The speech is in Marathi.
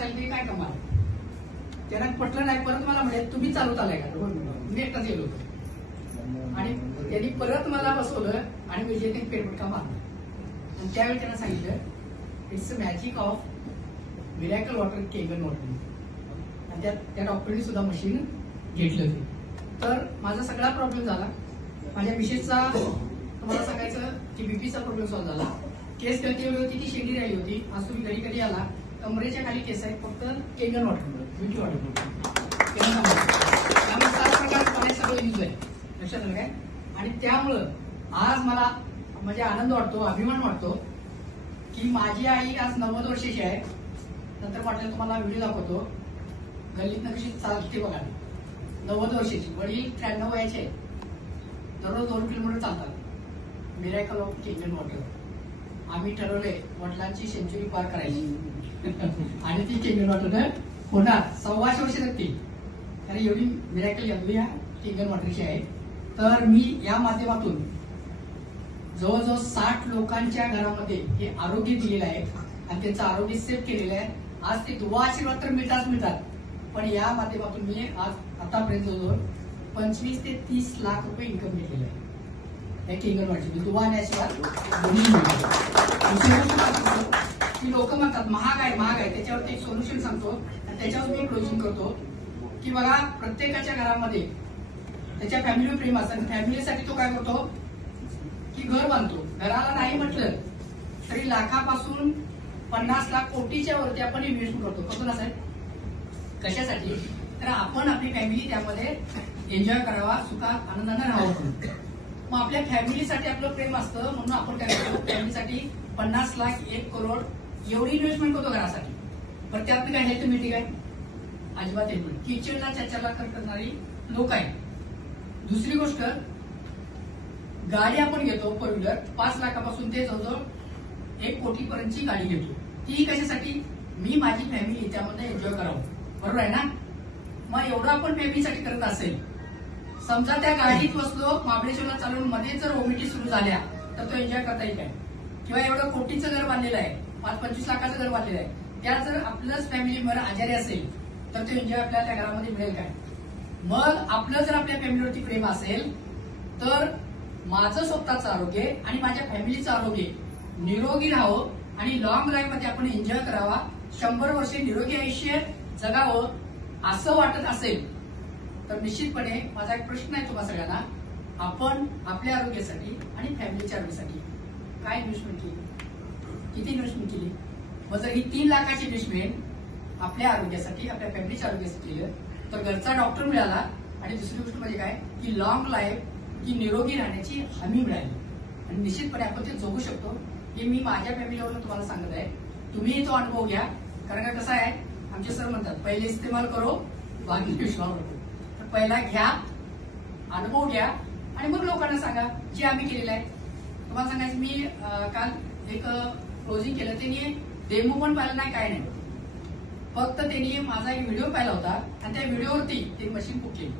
सांगितलं काय कमाल. त्यांना पटलं नाही. परत मला म्हणे तुम्ही चालवत आलाय का. मी एकटाच गेलो होतो आणि त्यांनी परत मला बसवलं आणि विजयने फेरफटका मारला. आणि त्यावेळी त्यांना सांगितलं it's a magic of miracle water Kangen water. आणि त्या डॉक्टरनी सुद्धा मशीन घेतलं होती. तर माझा सगळा प्रॉब्लेम झाला. माझ्या मिसेसचा तुम्हाला सांगायचं की बीपीचा प्रॉब्लेम सॉल्व्ह झाला. केस गळती एवढी होती ती शेंडी राहिली होती. आज तुम्ही घरी कधी आला कमरेच्या खाली केस आहेत फक्त केंगन वॉटर ब्युटी वॉटर त्यामुळे सारा प्रकार सगळं यूज आहे. लक्षात आलं काय. आणि त्यामुळं आज मला म्हणजे आनंद वाटतो अभिमान वाटतो की माझी आई आज 90 वर्षाची आहे. नंतर वाटलं तुम्हाला व्हिडिओ दाखवतो. गल्लीतनं कशी चालते बघा. 90 वर्षाची. वडील 93 वयाचे. दररोज 2 किलोमीटर चालतात. Miracle of Kangen water. आम्ही ठरवलंय वडिलांची सेंचुरी पार करायची आणि ती केंगन वॉटर होणार 125 वर्ष लागतील. कारण एवढी मिरॅकल एवढी या केंगन वॉटरची आहे. तर मी या माध्यमातून जवळजवळ 60 लोकांच्या घरामध्ये हे आरोग्य दिलेलं आहे आणि त्यांचं आरोग्य सेव्ह केलेलं आहे. आज ते दुवा आशीर्वाद तर मिळतात पण या माध्यमातून मी आज आतापर्यंत जवळजवळ 25 ते 30 लाख रुपये इन्कम घेतलेलं आहे. केंगन वॉटरची दुवा आणि आशीर्वाद की लोक म्हणतात महाग आहे त्याच्यावरती एक सोल्युशन सांगतो आणि त्याच्यावर मी क्लोजिंग करतो की बघा प्रत्येकाच्या घरामध्ये त्याच्या फॅमिलीवर प्रेम असतं आणि फॅमिलीसाठी तो काय करतो की घर बांधतो. घराला नाही म्हटलं तरी लाखापासून 50 लाख कोटीच्या वरती आपण इन्व्हेस्टमेंट करतो. कसं नसेल कशासाठी तर आपण आपली फॅमिली त्यामध्ये एन्जॉय करावा सुखात आनंदाने राहावं. मग आपल्या फॅमिलीसाठी आपलं प्रेम असतं म्हणून आपण काय करतो फॅमिलीसाठी 50 लाख 1 करोड एवढी इन्व्हेस्टमेंट करतो घरासाठी. पण त्यात काय हेल्थ मिटिंग आहे अजिबात हेल्थ मिटिंग किचनला 4 लाख खर्च करणारी लोक आहेत. दुसरी गोष्ट गाडी आपण घेतो फोर व्हीलर 5 लाखापासून ते जवळजवळ 1 कोटीपर्यंतची गाडी घेतो. ती कशासाठी मी माझी फॅमिली त्यामध्ये एन्जॉय करावं. बरोबर आहे ना. मग एवढं आपण फॅमिलीसाठी करत असेल समजा त्या गाडीत बसलो महाबळेश्वरला चालवून मध्ये जर ओमिटी सुरू झाल्या तर तो एन्जॉय करता येईल काय. किंवा एवढं कोटीचं घर बांधलेलं आहे 25 लाखाचं घर बांधलेलं आहे त्या जर आपलंच फॅमिली मेंबर आजारी असेल तर तो एन्जॉय आपल्याला त्या घरामध्ये मिळेल काय. मग आपलं जर आपल्या फॅमिलीवरती प्रेम असेल तर माझं स्वतःचं आरोग्य आणि माझ्या फॅमिलीचं आरोग्य निरोगी राहावं आणि लॉंग लाईफ मध्ये आपण एन्जॉय करावा 100 वर्षे निरोगी आयुष्य जगावं असं वाटत असेल तर निश्चितपणे माझा एक प्रश्न आहे तुम्हा सगळ्यांना. आपण आपल्या आरोग्यासाठी आणि फॅमिलीच्या आरोग्यासाठी काय इन्व्हेस्टमेंट केली. किती इन्व्हेस्टमेंट केली. मग जर ही 3 लाखाची इन्व्हेस्टमेंट आपल्या आरोग्यासाठी आपल्या फॅमिलीच्या आरोग्यासाठी केलं तर घरचा डॉक्टर मिळाला आणि दुसरी गोष्ट म्हणजे काय की लॉंग लाईफ की निरोगी राहण्याची हमी मिळाली आणि निश्चितपणे आपण ते जगू शकतो. हे मी माझ्या फॅमिलीवरून तुम्हाला सांगत आहे. तुम्ही तो अनुभव घ्या. कारण का कसं आहे आमचे सर म्हणतात पहिले इस्तेमाल करो बाकी विश्वास रखो. तर पहिला घ्या अनुभव घ्या आणि मग लोकांना सांगा जे आम्ही केलेलं आहे. तुम्हाला सांगायचं मी काल एक क्लोजिंग केलं त्यांनी डेमो पण पाहिलं नाही काय नाही फक्त त्यांनी माझा एक व्हिडिओ पाहिला होता आणि त्या व्हिडिओवरती ते मशीन बुक केली.